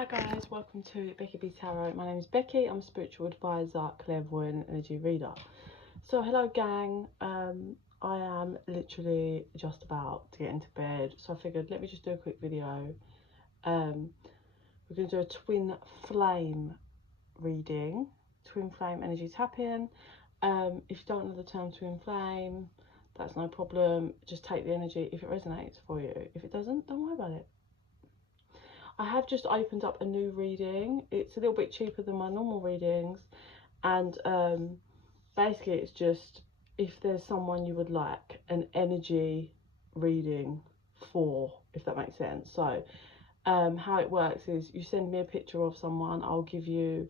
Hi guys, welcome to bekibtarot. My name is Becky. I'm a spiritual advisor, clairvoyant, energy reader. So hello gang, I am literally just about to get into bed, so I figured let me just do a quick video. We're going to do a twin flame reading, twin flame energy tapping. If you don't know the term twin flame, that's no problem, just take the energy if it resonates for you. If it doesn't, don't worry about it. I have just opened up a new reading. It's a little bit cheaper than my normal readings, and basically it's just if there's someone you would like an energy reading for, if that makes sense. So how it works is you send me a picture of someone, I'll give you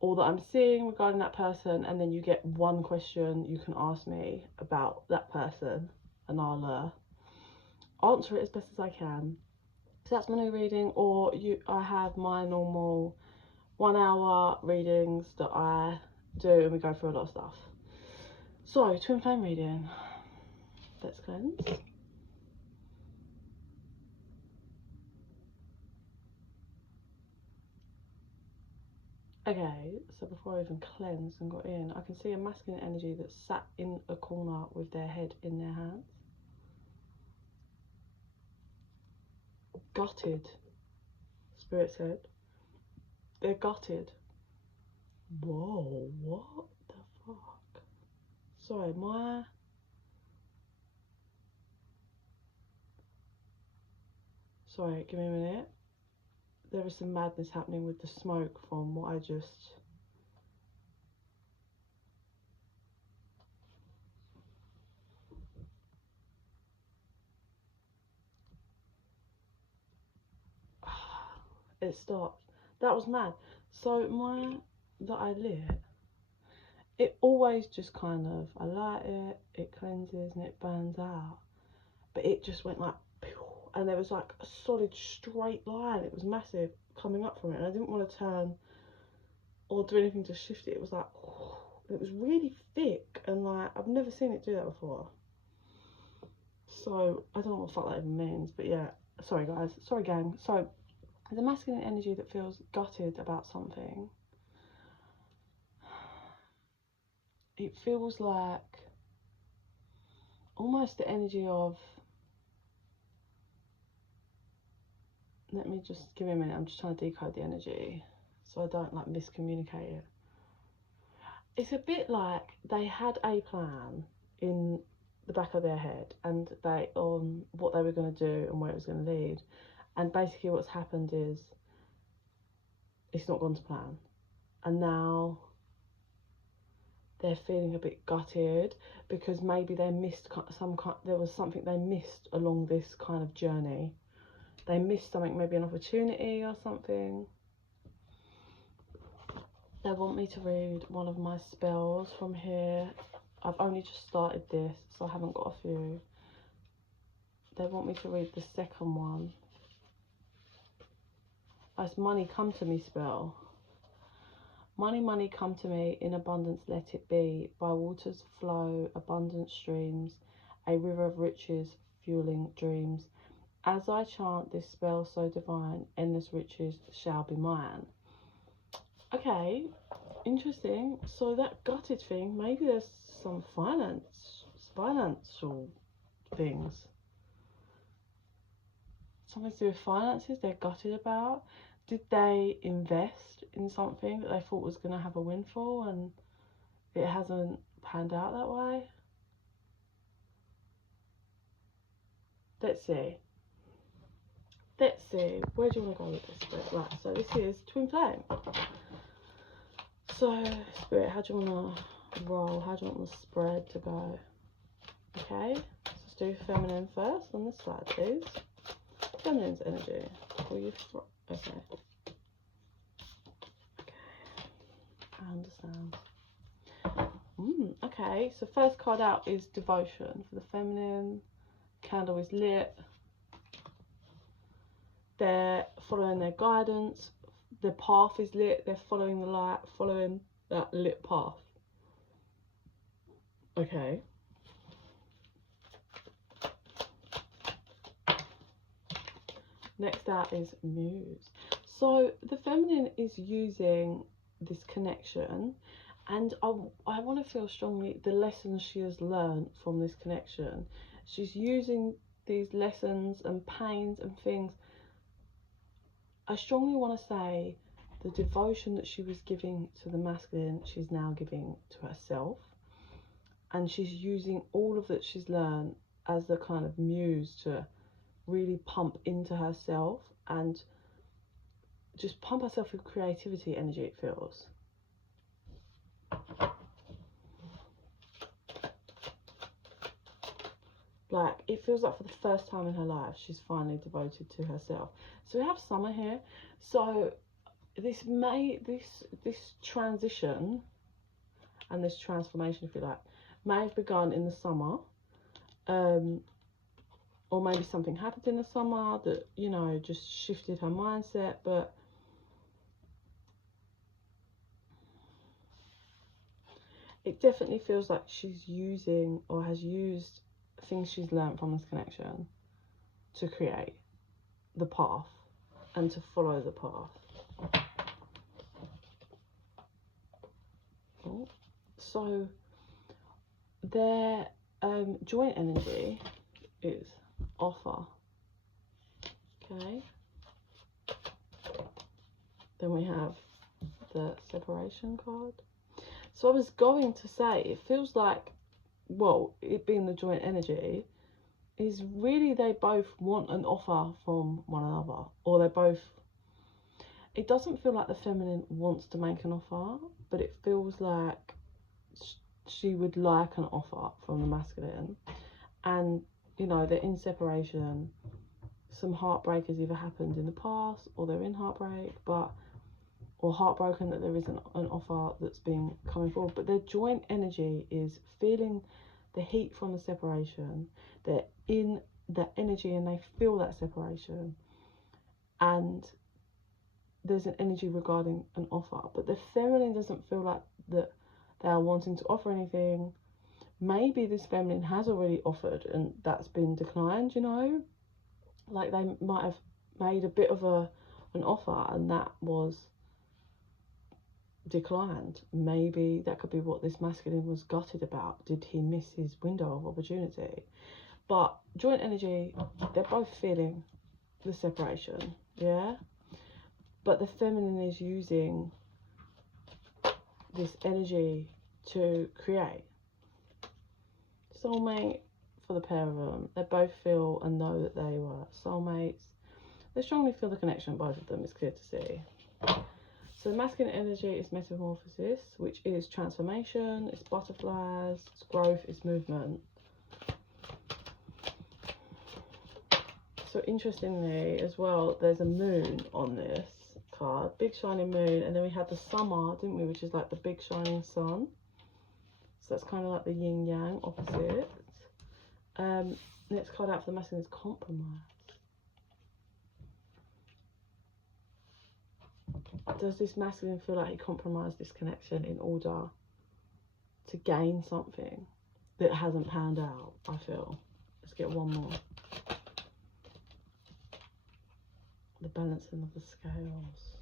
all that I'm seeing regarding that person, and then you get one question you can ask me about that person, and I'll answer it as best as I can. So that's my new reading. Or I have my normal 1 hour readings that I do, and we go through a lot of stuff. So twin flame reading, let's cleanse. Okay, so before I even cleansed and got in, I can see a masculine energy that sat in a corner with their head in their hands. Gutted, Spirit said. They're gutted. Whoa, what the fuck? Sorry, Sorry, give me a minute. There is some madness happening with the smoke from what I just... It stopped. That was mad. So mine that I lit, it always just kind of, I light it, it cleanses and it burns out. But it just went like, and there was like a solid straight line. It was massive coming up from it, and I didn't want to turn or do anything to shift it. It was like, it was really thick, and like I've never seen it do that before. So I don't know what the fuck that even means, but yeah, sorry guys, sorry gang. So the masculine energy that feels gutted about something, it feels like almost the energy of, let me just give me a minute, I'm just trying to decode the energy so I don't like miscommunicate it. It's a bit like they had a plan in the back of their head, and they on what they were going to do and where it was going to lead, and basically what's happened is it's not gone to plan, and now they're feeling a bit gutted because maybe they missed there was something they missed along this kind of journey. They missed something, maybe an opportunity or something. They want me to read one of my spells from here. I've only just started this, so I haven't got a few. They want me to read the second one. It's Money Come to Me spell. Money, money come to me, in abundance let it be. By waters flow, abundant streams, a river of riches, fueling dreams. As I chant this spell so divine, endless riches shall be mine. Okay, interesting. So that gutted thing, maybe there's some financial things. Something to do with finances they're gutted about. Did they invest in something that they thought was going to have a windfall and it hasn't panned out that way? Let's see. Where do you want to go with this bit? Right, so this is twin flame. So, Spirit, how do you want to roll? How do you want the spread to go? Okay, let's do feminine first on this side, please. Feminine's energy. Okay. I understand. Okay, so first card out is devotion for the feminine. Candle is lit. They're following their guidance. The path is lit. They're following the light, following that lit path. Okay. Next out is Muse. So the feminine is using this connection, and I want to feel strongly the lessons she has learned from this connection. She's using these lessons and pains and things. I strongly want to say the devotion that she was giving to the masculine, she's now giving to herself. And she's using all of that she's learned as the kind of muse to really pump into herself and just pump herself with creativity energy, it feels. Like, it feels like for the first time in her life, she's finally devoted to herself. So we have summer here. So this transition and this transformation, if you like, may have begun in the summer. Or maybe something happened in the summer that, you know, just shifted her mindset. But it definitely feels like she's using or has used things she's learned from this connection to create the path and to follow the path. Oh. So their joint energy is offer. Okay. Then we have the separation card. So I was going to say, it feels like, well, it being the joint energy, is really they both want an offer from one another, or they both, it doesn't feel like the feminine wants to make an offer, but it feels like she would like an offer from the masculine. And, you know, they're in separation. Some heartbreak has either happened in the past, or they're in heartbreak, or heartbroken that there isn't an offer that's been coming forward. But their joint energy is feeling the heat from the separation. They're in that energy and they feel that separation. And there's an energy regarding an offer. But the feminine doesn't feel like that they are wanting to offer anything. Maybe this feminine has already offered and that's been declined, you know? Like they might have made a bit of an offer and that was declined. Maybe that could be what this masculine was gutted about. Did he miss his window of opportunity? But joint energy, they're both feeling the separation, yeah? But the feminine is using this energy to create. Soulmate for the pair of them. They both feel and know that they were soulmates. They strongly feel the connection, both of them, it's clear to see. So the masculine energy is metamorphosis, which is transformation, it's butterflies, it's growth, it's movement. So interestingly as well, there's a moon on this card, big shining moon, and then we had the summer, didn't we, which is like the big shining sun. So that's kind of like the yin yang opposite. Next card out for the masculine is compromise. Does this masculine feel like he compromised this connection in order to gain something that hasn't panned out? I feel. Let's get one more. The balancing of the scales.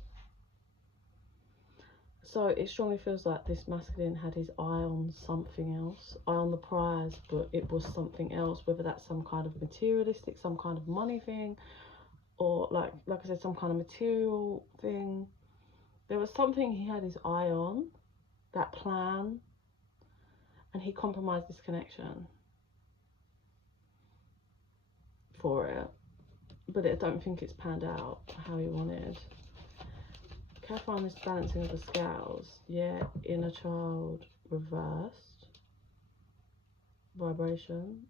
So it strongly feels like this masculine had his eye on something else, eye on the prize, but it was something else, whether that's some kind of materialistic, some kind of money thing, or like I said, some kind of material thing. There was something he had his eye on, that plan, and he compromised this connection for it. But I don't think it's panned out how he wanted. Can I find this balancing of the scales? Yeah, inner child reversed. Vibration.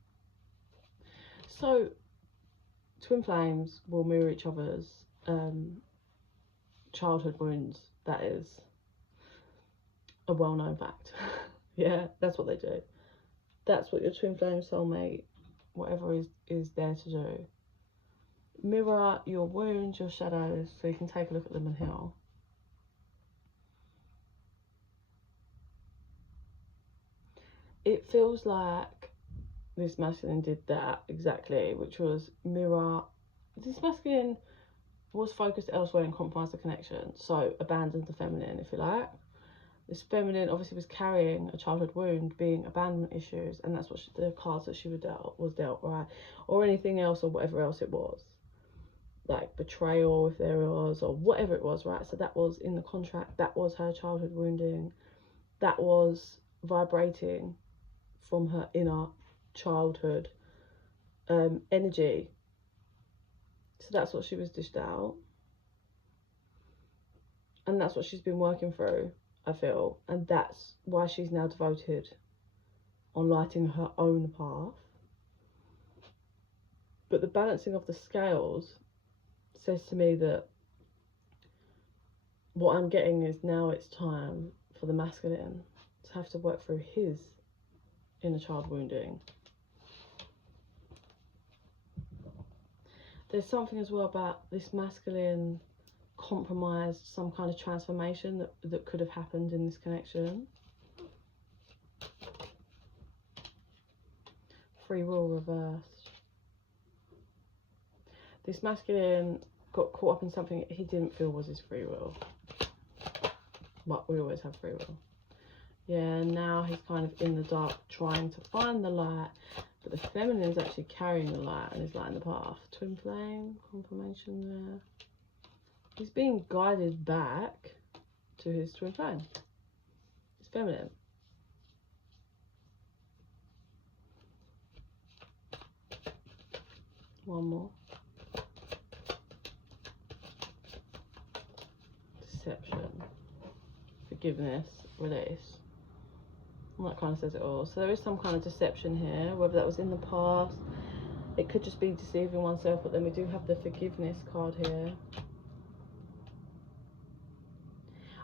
So, twin flames will mirror each other's childhood wounds. That is a well-known fact. Yeah, that's what they do. That's what your twin flame soulmate, whatever is there to do. Mirror your wounds, your shadows, so you can take a look at them and heal. It feels like this masculine did that exactly, which was mirror. This masculine was focused elsewhere and compromised the connection. So abandoned the feminine, if you like. This feminine obviously was carrying a childhood wound, being abandonment issues, and that's what the cards that she was dealt, right? Or anything else, or whatever else it was, like betrayal if there was, or whatever it was, right? So that was in the contract. That was her childhood wounding. That was vibrating from her inner childhood energy. So that's what she was dished out, and that's what she's been working through, I feel, and that's why she's now devoted on lighting her own path. But the balancing of the scales says to me that what I'm getting is now it's time for the masculine to have to work through his inner child wounding. There's something as well about this masculine compromised, some kind of transformation that could have happened in this connection. Free will reversed. This masculine got caught up in something he didn't feel was his free will. But we always have free will. Yeah, now he's kind of in the dark trying to find the light. But the feminine is actually carrying the light and is lighting the path. Twin flame, confirmation there. He's being guided back to his twin flame. It's feminine. One more. Deception. Forgiveness. Release. And that kind of says it all. So there is some kind of deception here, whether that was in the past. It could just be deceiving oneself, but then we do have the forgiveness card here.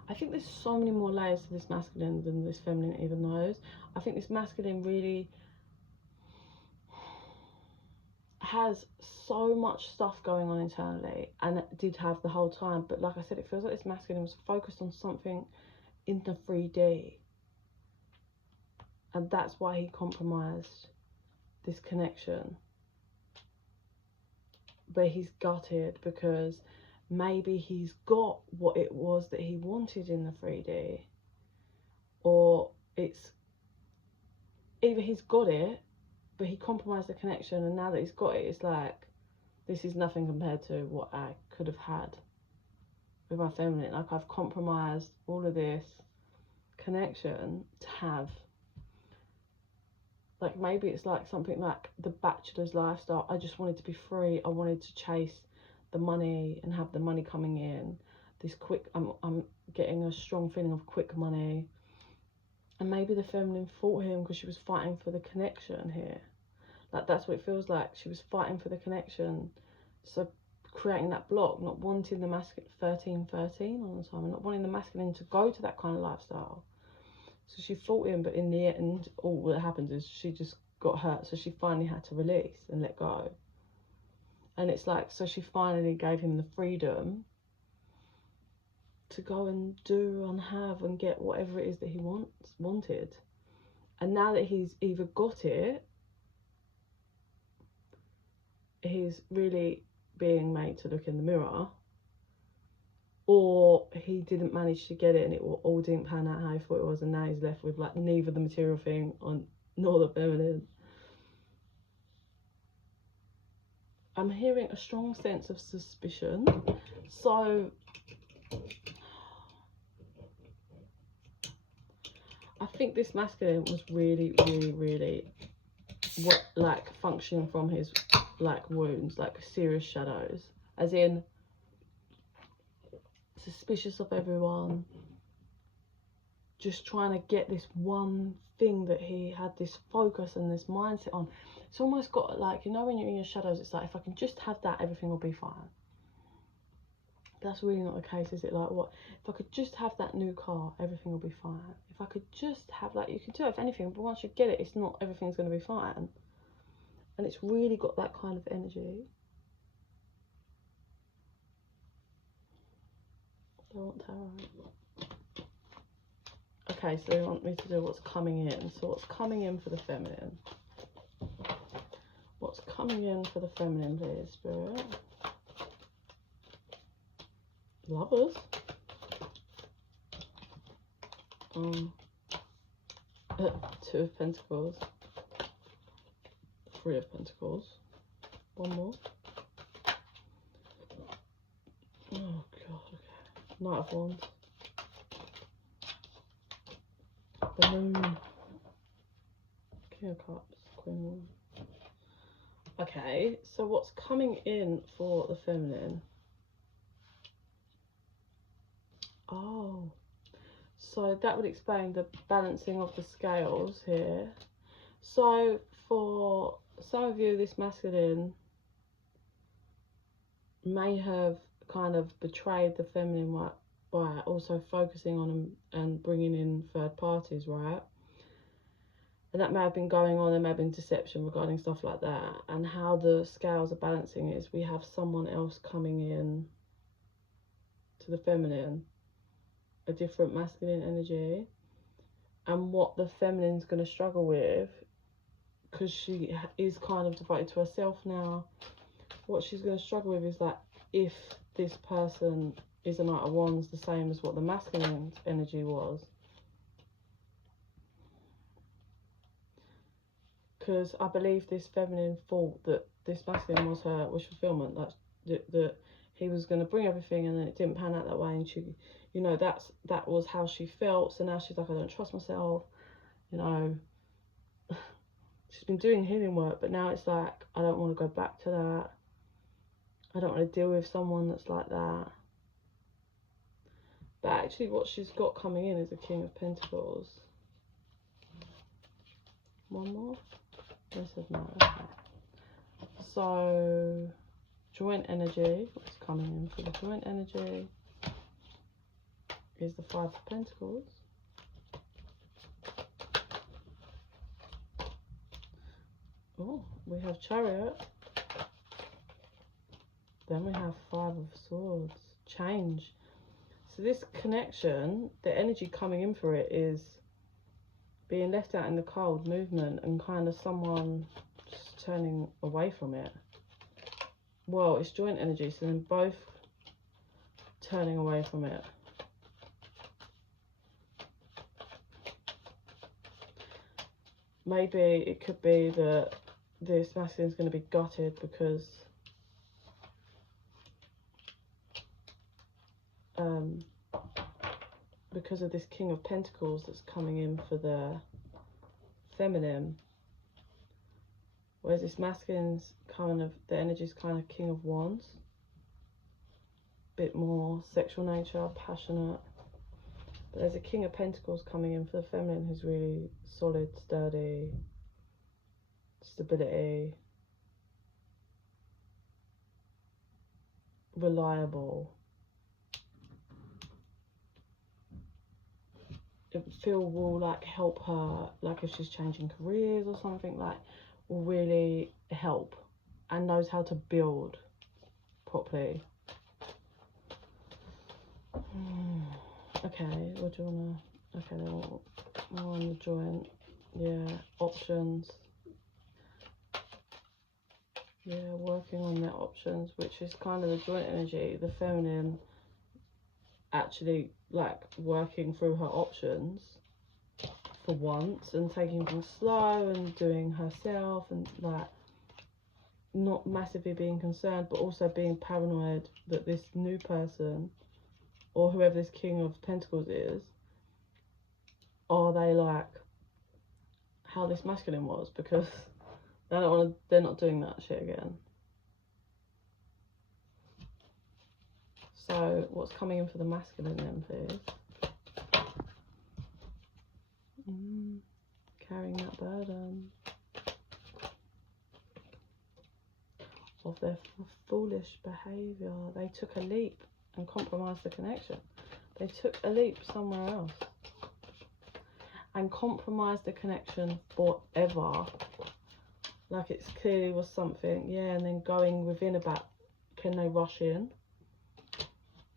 I think there's so many more layers to this masculine than this feminine even knows. I think this masculine really has so much stuff going on internally, and it did have the whole time. But like I said, it feels like this masculine was focused on something in the 3D. And that's why he compromised this connection. But he's gutted because maybe he's got what it was that he wanted in the 3D. Or it's either he's got it, but he compromised the connection, and now that he's got it, it's like, this is nothing compared to what I could have had with my feminine. Like, I've compromised all of this connection to have, like, maybe it's like something like the bachelor's lifestyle. I just wanted to be free. I wanted to chase the money and have the money coming in. This quick, I'm getting a strong feeling of quick money. And maybe the feminine fought him because she was fighting for the connection here. Like, that's what it feels like. She was fighting for the connection. So creating that block, not wanting the masculine, 13 all the time, and not wanting the masculine to go to that kind of lifestyle. So she fought him, but in the end, all that happened is she just got hurt. So she finally had to release and let go. And it's like, so she finally gave him the freedom to go and do and have and get whatever it is that he wanted. And now that he's either got it, he's really being made to look in the mirror, or he didn't manage to get it and it all didn't pan out how he thought it was, and now he's left with like neither the material thing nor the feminine. I'm hearing a strong sense of suspicion. So I think this masculine was really functioning from his like wounds, like serious shadows, as in suspicious of everyone, just trying to get this one thing that he had this focus and this mindset on. It's almost got like, you know, when you're in your shadows, it's like, if I can just have that, everything will be fine. That's really not the case, is it? Like, what if I could just have that new car, everything will be fine. If I could just have, like, you can do it with anything, but once you get it, it's not, everything's going to be fine. And it's really got that kind of energy. They want tarot. Okay, so they want me to do what's coming in. So what's coming in for the feminine? What's coming in for the feminine, please, Spirit? Lovers. Two of Pentacles. Three of Pentacles. One more. Oh god, okay. Knight of Wands. The Moon. King of Cups. Queen of Wands. Okay, so what's coming in for the feminine? Oh, so that would explain the balancing of the scales here. So for some of you, this masculine may have kind of betrayed the feminine by also focusing on them and bringing in third parties, right? And that may have been going on. There may have been deception regarding stuff like that. And how the scales are balancing is we have someone else coming in to the feminine, a different masculine energy. And what the feminine's going to struggle with, because she is kind of devoted to herself now, what she's going to struggle with is that if this person is a Knight of Wands, the same as what the masculine energy was. Because I believe this feminine thought that this masculine was her wish fulfillment, that he was going to bring everything, and then it didn't pan out that way, and she, you know, that was how she felt. So now she's like, I don't trust myself, you know. She's been doing healing work, but now it's like, I don't want to go back to that. I don't want to deal with someone that's like that. But actually what she's got coming in is a King of Pentacles. One more? I said no. Okay. So, joint energy, what's coming in for the joint energy is the Five of Pentacles. Oh, we have Chariot. Then we have Five of Swords. Change. So this connection, the energy coming in for it is being left out in the cold, movement, and kind of someone just turning away from it. Well, it's joint energy, so then both turning away from it. Maybe it could be that this masculine is going to be gutted because of this King of Pentacles that's coming in for the feminine. Whereas this masculine's kind of, the energy's kind of King of Wands. Bit more sexual nature, passionate. But there's a King of Pentacles coming in for the feminine who's really solid, sturdy, stability, reliable. It will like help her, like if she's changing careers or something, like will really help and knows how to build properly. Okay, what do you wanna, okay, then more on the joint. Yeah, options. Yeah, working on their options, which is kind of the joint energy, the feminine actually like working through her options for once and taking things slow and doing herself and like not massively being concerned, but also being paranoid that this new person or whoever this King of Pentacles is, are they like how this masculine was, because they don't want to, they're not doing that shit again. So what's coming in for the masculine then, please? Carrying that burden of their foolish behaviour. They took a leap and compromised the connection. They took a leap somewhere else and compromised the connection forever. Like it's clearly was something, yeah, and then going within about, can they rush in?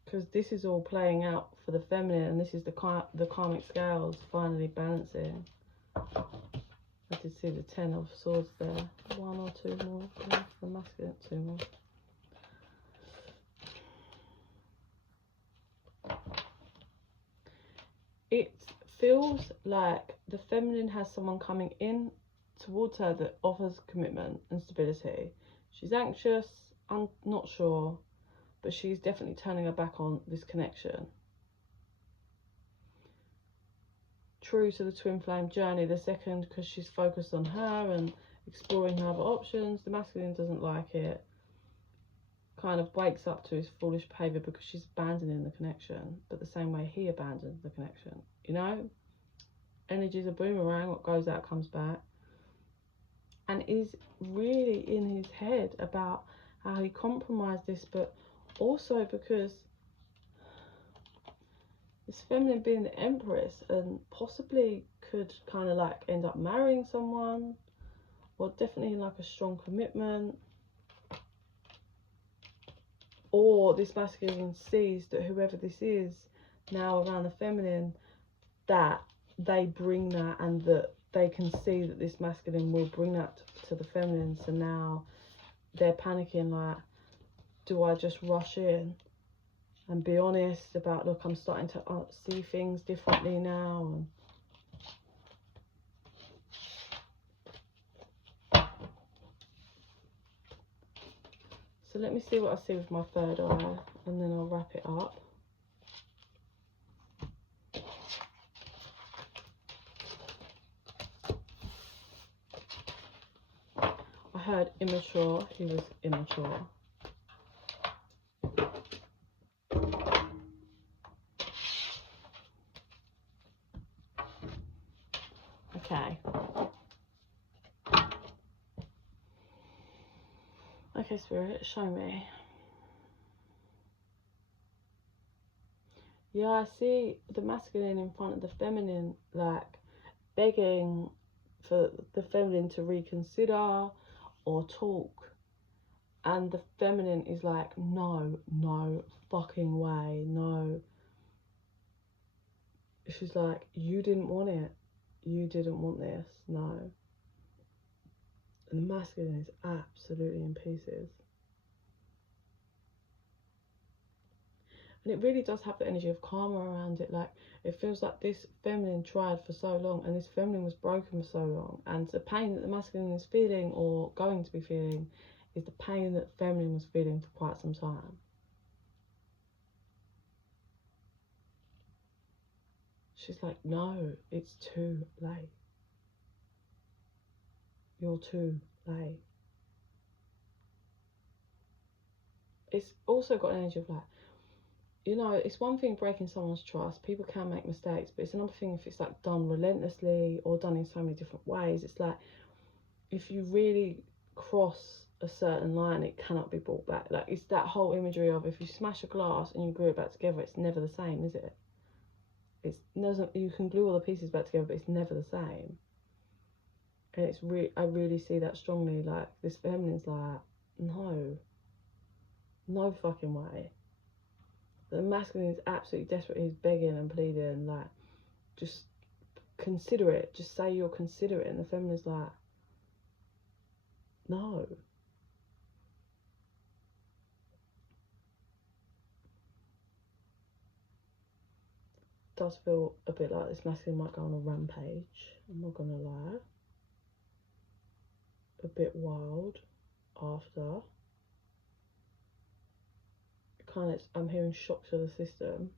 Because this is all playing out for the feminine, and this is the karmic scales finally balancing. I did see the 10 of Swords there. One or two more. Yeah, the masculine, two more. it feels like the feminine has someone coming in towards her that offers commitment and stability. She's anxious, I'm not sure, but she's definitely turning her back on this connection. True to the twin flame journey, the second, because she's focused on her and exploring her other options. The masculine doesn't like it, kind of wakes up to his foolish behaviour because she's abandoning the connection, but the same way he abandoned the connection, you know? Energy's a boomerang, what goes out comes back. And is really in his head about how he compromised this, but also because this feminine being the Empress and possibly could kind of like end up marrying someone, or definitely like a strong commitment, or this masculine sees that whoever this is now around the feminine, that they bring that, and that they can see that this masculine will bring that to the feminine. So now they're panicking, like, do I just rush in and be honest about, look, I'm starting to see things differently now? So let me see what I see with my third eye, and then I'll wrap it up. I heard immature, he was immature. Okay. Okay, Spirit, show me. Yeah, I see the masculine in front of the feminine, like begging for the feminine to reconsider or talk. And the feminine is like, no, no fucking way, no. She's like, you didn't want it. You didn't want this, no. And the masculine is absolutely in pieces. And it really does have the energy of karma around it. Like, it feels like this feminine tried for so long, and this feminine was broken for so long. And the pain that the masculine is feeling, or going to be feeling, is the pain that the feminine was feeling for quite some time. She's like, no, it's too late. You're too late. It's also got an energy of like, you know, it's one thing breaking someone's trust. People can make mistakes, but it's another thing if it's like done relentlessly or done in so many different ways. It's like, if you really cross a certain line, it cannot be brought back. Like, it's that whole imagery of, if you smash a glass and you glue it back together, it's never the same, is it? It doesn't. You can glue all the pieces back together, but it's never the same. And it's I really see that strongly. Like, this feminine's like, no fucking way. The masculine is absolutely desperate. He's begging and pleading, like, just consider it. Just say you'll consider it. And the feminine's like, no. It does feel a bit like this masculine might go on a rampage. I'm not gonna lie. A bit wild after. Kind of, I'm hearing shock to the system.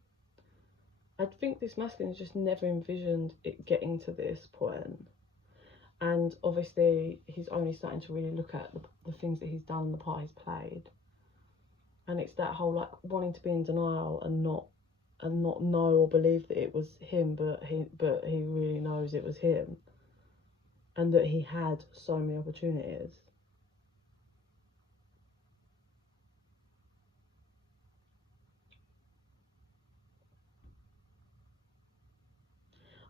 I think this masculine has just never envisioned it getting to this point. And obviously he's only starting to really look at the things that he's done, the part he's played. And it's that whole like wanting to be in denial and not know or believe that it was him, but he really knows it was him, and that he had so many opportunities.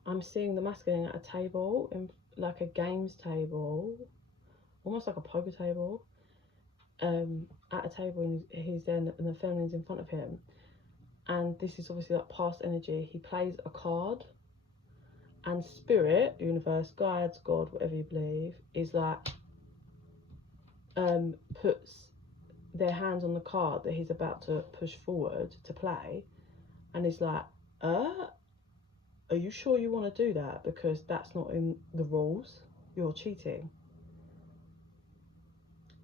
I'm seeing the masculine at a table, in like a games table, almost like a poker table, at a table, and he's there and the feminine's in front of him. And this is obviously like past energy. He plays a card, and spirit, universe, guides, God, whatever you believe, is like, puts their hands on the card that he's about to push forward to play, and is like, are you sure you want to do that? Because that's not in the rules. You're cheating.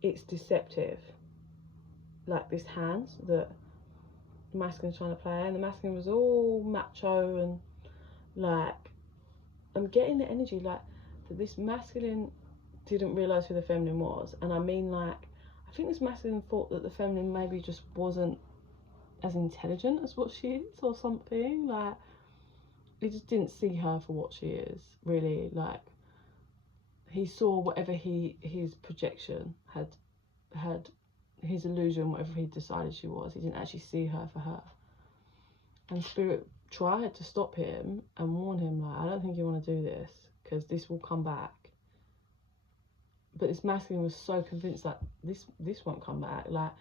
It's deceptive. Like this hand that the masculine's trying to play, and the masculine was all macho and like, I'm getting the energy like that this masculine didn't realise who the feminine was. And I mean, like, I think this masculine thought that the feminine maybe just wasn't as intelligent as what she is or something. Like, he just didn't see her for what she is, really. Like, he saw whatever his projection had his illusion, whatever he decided she was. He didn't actually see her for her. And Spirit tried to stop him and warn him, like, I don't think you want to do this, because this will come back. But this masculine was so convinced that this won't come back. Like,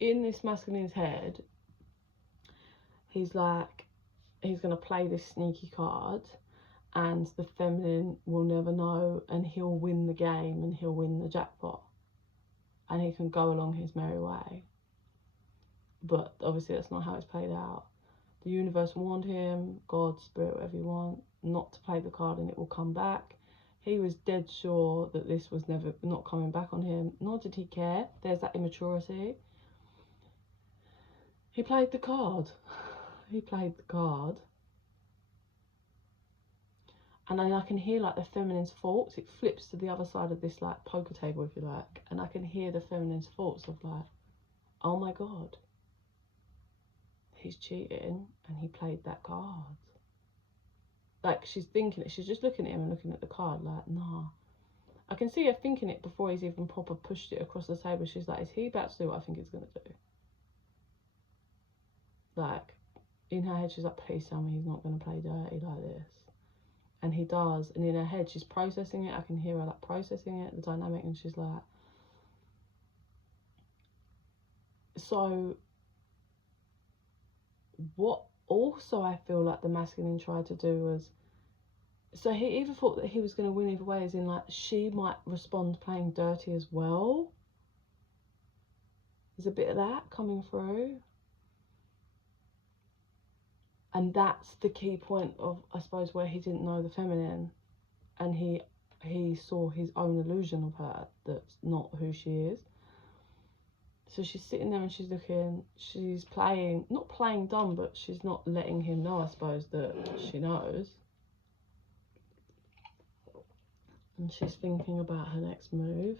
in this masculine's head, he's like, he's going to play this sneaky card, and the feminine will never know, and he'll win the game, and he'll win the jackpot, and he can go along his merry way. But obviously that's not how it's played out. The universe warned him, God, Spirit, whatever you want, not to play the card and it will come back. He was dead sure that this was never not coming back on him, nor did he care. There's that immaturity. He played the card. He played the card. And then I can hear like the feminine's thoughts. It flips to the other side of this like poker table, if you like. And I can hear the feminine's thoughts of like, oh my God, he's cheating and he played that card. Like, she's thinking it. She's just looking at him and looking at the card like, nah. I can see her thinking it before he's even proper pushed it across the table. She's like, is he about to do what I think he's going to do? Like, in her head, she's like, please tell me he's not going to play dirty like this. And he does. And in her head, she's processing it. I can hear her like processing it, the dynamic. And she's like, so what also I feel like the masculine tried to do was, so he either thought that he was going to win either way, as in like she might respond playing dirty as well. There's a bit of that coming through. And that's the key point of, I suppose, where he didn't know the feminine, and he saw his own illusion of her that's not who she is. So she's sitting there and she's looking, she's playing, not playing dumb, but she's not letting him know, I suppose, that she knows. And she's thinking about her next move.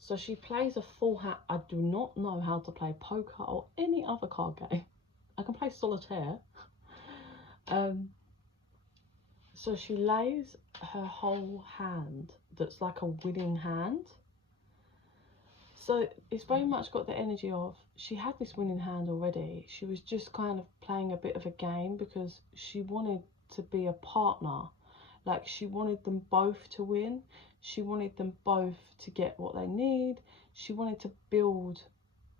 So she plays a full hand. I do not know how to play poker or any other card game. I can play solitaire. So she lays her whole hand that's like a winning hand. So it's very much got the energy of, she had this winning hand already. She was just kind of playing a bit of a game because she wanted to be a partner. Like, she wanted them both to win. She wanted them both to get what they need. She wanted to build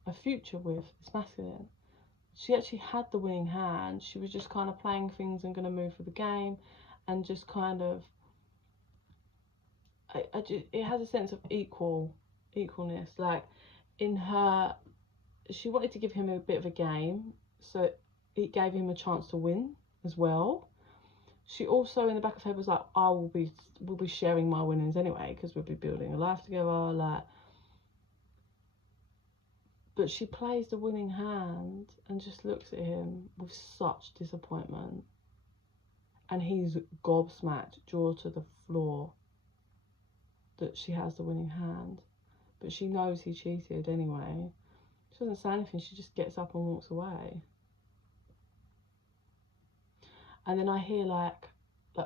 a future with this masculine. She actually had the winning hand. She was just kind of playing things and going to move for the game, and just kind of, it has a sense of equalness. Like, in her, she wanted to give him a bit of a game, so it gave him a chance to win as well. She also, in the back of her head, was like, we'll be sharing my winnings anyway, because we'll be building a life together, like. But she plays the winning hand and just looks at him with such disappointment. And he's gobsmacked, jaw to the floor, that she has the winning hand. But she knows he cheated anyway. She doesn't say anything, she just gets up and walks away. And then I hear like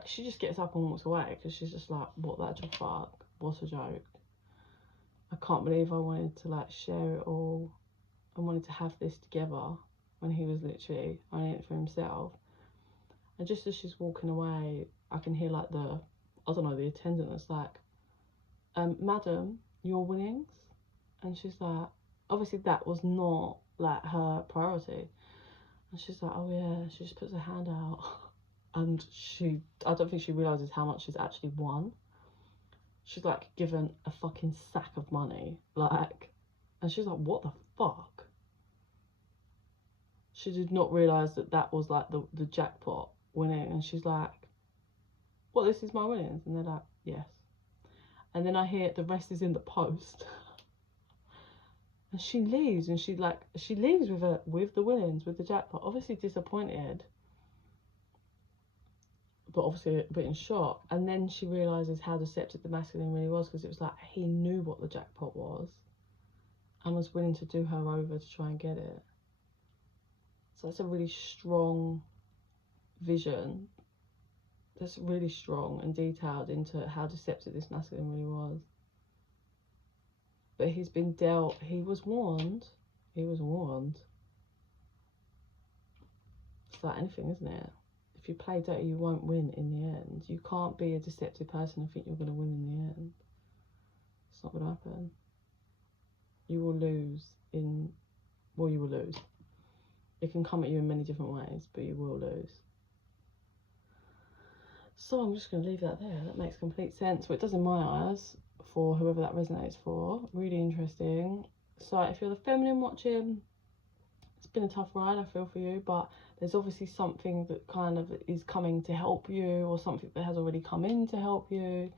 she just gets up and walks away, because she's just like, what the fuck? What a joke. I can't believe I wanted to like share it all and wanted to have this together when he was literally owning it for himself. And just as she's walking away, I can hear like the attendant that's like, madam, your winnings? And she's like, obviously that was not like her priority. And she's like, oh yeah, she just puts her hand out. And I don't think she realises how much she's actually won. She's like given a fucking sack of money, like, and she's like, what the fuck? she did not realise that that was like the jackpot winning. And she's like, what, this is my winnings? And they're like, yes. And then I hear the rest is in the post. And she leaves, and she leaves with the winnings, with the jackpot, obviously disappointed, but obviously a bit in shock. And then she realises how deceptive the masculine really was, because it was like he knew what the jackpot was and was willing to do her over to try and get it. So that's a really strong vision. That's really strong and detailed into how deceptive this masculine really was. But he's been dealt, he was warned. He was warned. It's like anything, isn't it? If you play dirty, you won't win in the end. You can't be a deceptive person and think you're going to win in the end. It's not going to happen. You will lose you will lose. It can come at you in many different ways, but you will lose. So I'm just going to leave that there. That makes complete sense. Well, it does in my eyes, for whoever that resonates for. Really interesting. So if you're the feminine watching, it's been a tough ride, I feel for you, but there's obviously something that kind of is coming to help you, or something that has already come in to help you.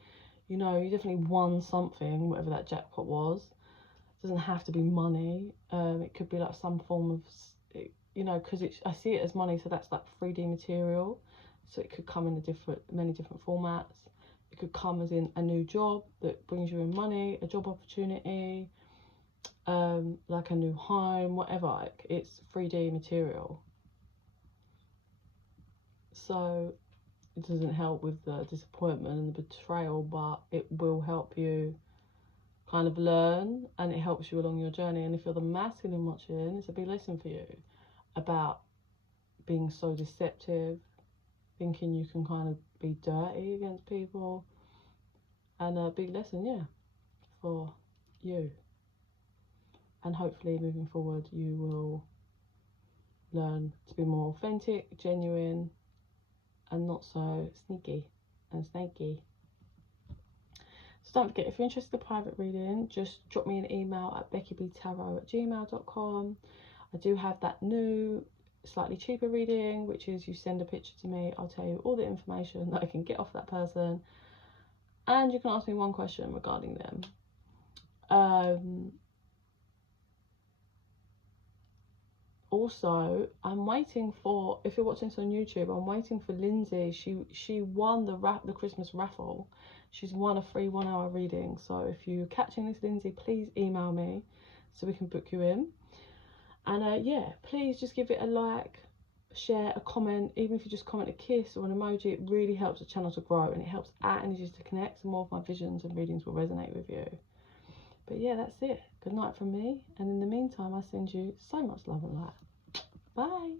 You know, you definitely won something, whatever that jackpot was. It doesn't have to be money. It could be like some form of, you know, because I see it as money, so that's like 3D material. So it could come in many different formats. It could come as in a new job that brings you in money, a job opportunity, like a new home, whatever. It's 3D material. So it doesn't help with the disappointment and the betrayal, but it will help you kind of learn, and it helps you along your journey. And if you're the masculine watching, it's a big lesson for you about being so deceptive, thinking you can kind of be dirty against people, and a big lesson, yeah, for you. And hopefully moving forward you will learn to be more authentic, genuine, and not so sneaky and snaky. So don't forget, if you're interested in a private reading, just drop me an email at bekibtarot@gmail.com. I do have that new slightly cheaper reading, which is you send a picture to me, I'll tell you all the information that I can get off that person, and you can ask me one question regarding them. Also, I'm waiting for, if you're watching this on YouTube, I'm waiting for Lindsay. She won the Christmas raffle. She's won a free 1 hour reading. So if you're catching this, Lindsay, please email me so we can book you in. And yeah, please just give it a like, share, a comment. Even if you just comment a kiss or an emoji, it really helps the channel to grow, and it helps our energies to connect, so more of my visions and readings will resonate with you. But yeah, that's it. Good night from me, and in the meantime I send you so much love and light. Bye.